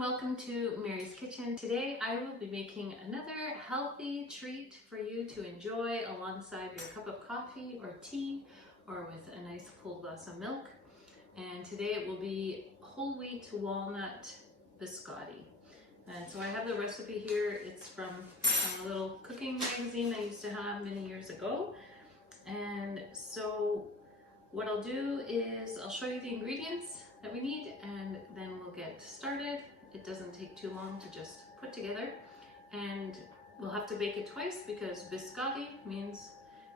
welcome to Mary's Kitchen. Today I will be making another healthy treat for you to enjoy alongside your cup of coffee or tea or with a nice cold glass of milk. And today it will be whole wheat walnut biscotti. And so I have the recipe here. It's from a little cooking magazine I used to have many years ago. And so what I'll do is I'll show you the ingredients that we need and then we'll get started. It doesn't take too long to just put together, and we'll have to bake it twice because biscotti means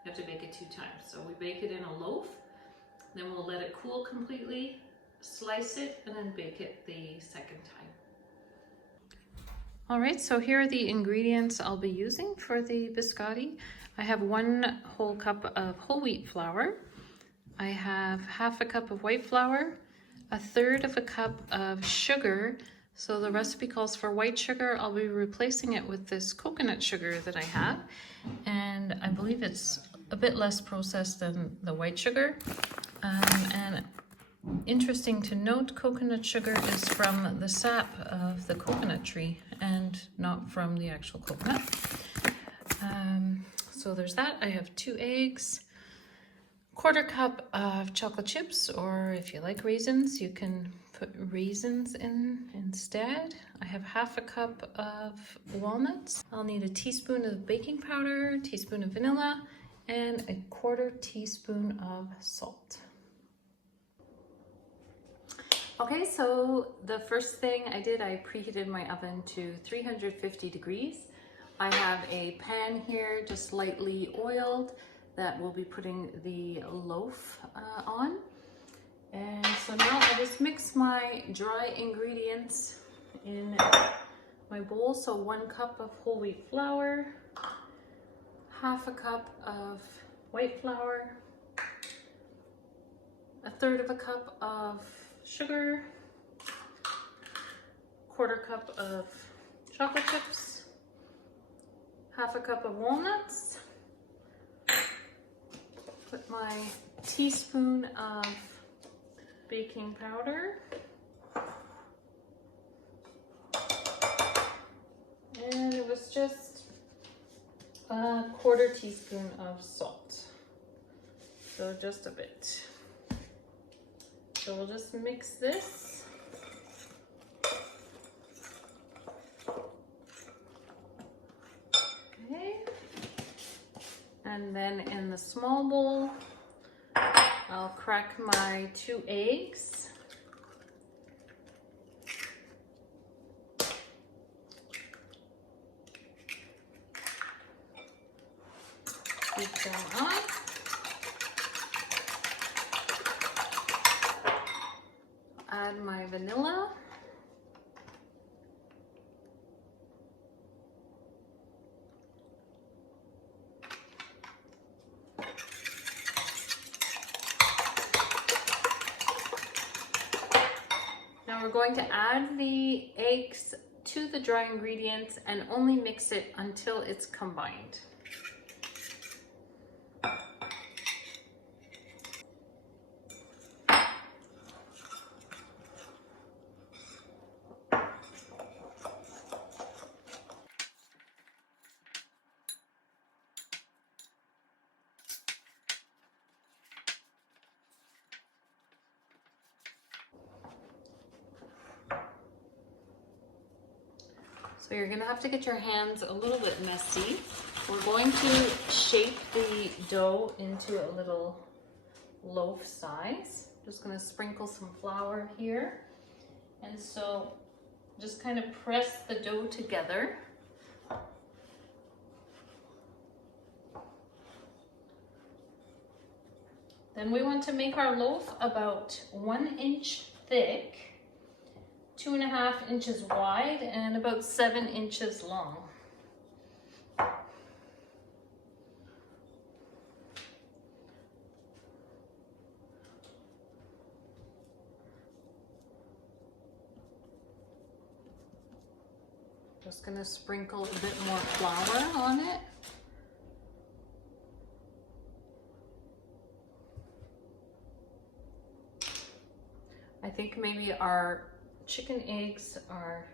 you have to bake it 2 times. So we bake it in a loaf, then we'll let it cool completely, slice it, and then bake it the second time. All right, so here are the ingredients I'll be using for the biscotti. I have 1 whole cup of whole wheat flour. I have half a cup of white flour, 1/3 cup of sugar. So the recipe calls for white sugar. I'll be replacing it with this coconut sugar that I have. And I believe it's a bit less processed than the white sugar. And interesting to note, coconut sugar is from the sap of the coconut tree and not from the actual coconut. So there's that. I have 2 eggs. 1/4 cup of chocolate chips, or if you like raisins, you can put raisins in instead. I have half a cup of walnuts. I'll need a teaspoon of baking powder, teaspoon of vanilla, and a 1/4 teaspoon of salt. Okay, so the first thing I did, I preheated my oven to 350 degrees. I have a pan here, just lightly oiled, that we'll be putting the loaf on. And so now I just mix my dry ingredients in my bowl. So 1 cup of whole wheat flour, half a cup of white flour, 1/3 cup of sugar, 1/4 cup of chocolate chips, half a cup of walnuts, put my teaspoon of baking powder, and it was just a 1/4 teaspoon of salt, so just a bit. So we'll just mix this. Okay. And then in the small bowl, I'll crack my 2 eggs. Beat them up. Add my vanilla. Now we're going to add the eggs to the dry ingredients and only mix it until it's combined. So you're gonna have to get your hands a little bit messy. We're going to shape the dough into a little loaf size. Just gonna sprinkle some flour here. And so just kind of press the dough together. Then we want to make our loaf about 1 inch thick, 2.5 inches wide, and about 7 inches long. Just gonna sprinkle a bit more flour on it. I think maybe our chicken eggs are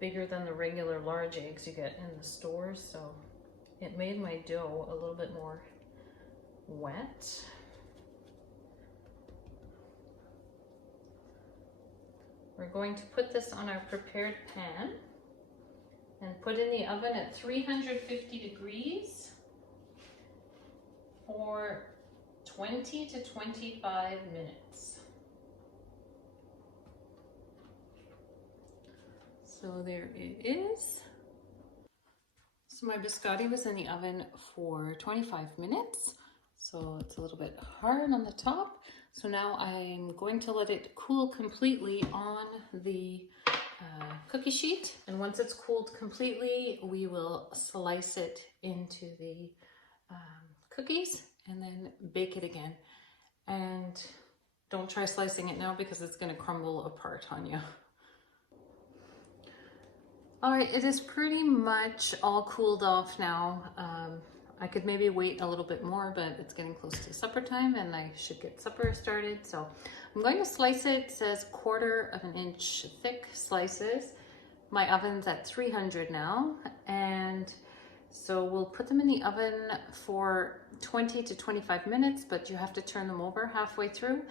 bigger than the regular large eggs you get in the stores, so it made my dough a little bit more wet. We're going to put this on our prepared pan and put in the oven at 350 degrees for 20 to 25 minutes. So there it is. So my biscotti was in the oven for 25 minutes. So it's a little bit hard on the top. So now I'm going to let it cool completely on the cookie sheet. And once it's cooled completely, we will slice it into the cookies and then bake it again. And don't try slicing it now because it's going to crumble apart on you. All right, it is pretty much all cooled off now. I could maybe wait a little bit more, but it's getting close to supper time and I should get supper started. So I'm going to slice it. It says 1/4 of an inch thick slices. My oven's at 300 now. And so we'll put them in the oven for 20 to 25 minutes, but you have to turn them over halfway through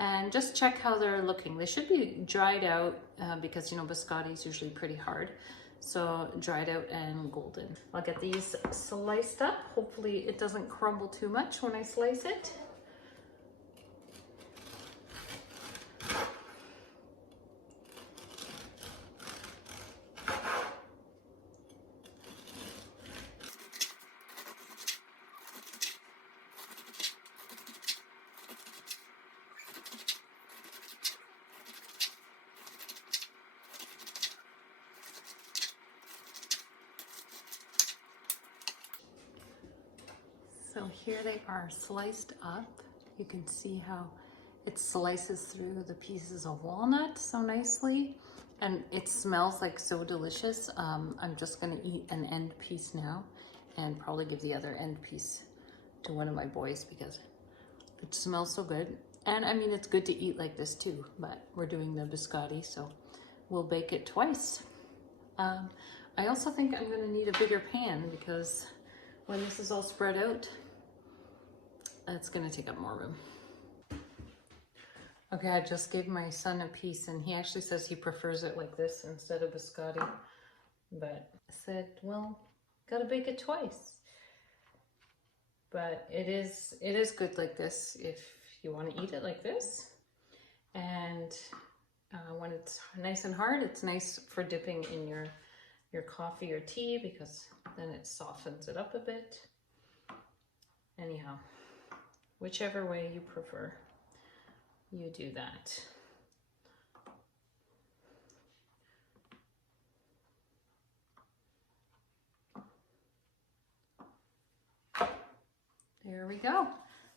and just check how they're looking. They should be dried out because, you know, biscotti is usually pretty hard. So dried out and golden. I'll get these sliced up. Hopefully it doesn't crumble too much when I slice it. So here they are sliced up. You can see how it slices through the pieces of walnut so nicely. And it smells like so delicious. I'm just gonna eat an end piece now and probably give the other end piece to one of my boys because it smells so good. And I mean, it's good to eat like this too, but we're doing the biscotti, so we'll bake it twice. I also think I'm gonna need a bigger pan because when this is all spread out, it's gonna take up more room. Okay, I just gave my son a piece and he actually says he prefers it like this instead of biscotti. But I said, well, gotta bake it twice. But it is good like this if you wanna eat it like this. And when it's nice and hard, it's nice for dipping in your coffee or tea because then it softens it up a bit. Anyhow, whichever way you prefer, you do that. There we go.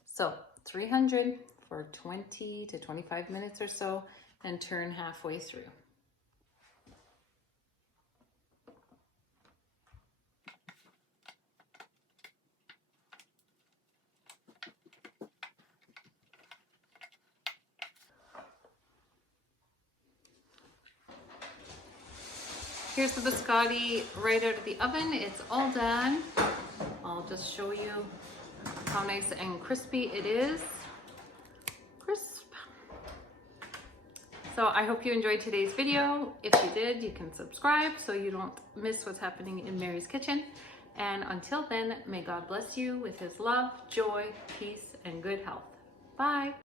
So 300 for 20 to 25 minutes or so and turn halfway through. Here's the biscotti right out of the oven. It's all done. I'll just show you how nice and crispy it is. Crisp. So I hope you enjoyed today's video. If you did, you can subscribe so you don't miss what's happening in Mary's kitchen. And until then, may God bless you with his love, joy, peace, and good health. Bye.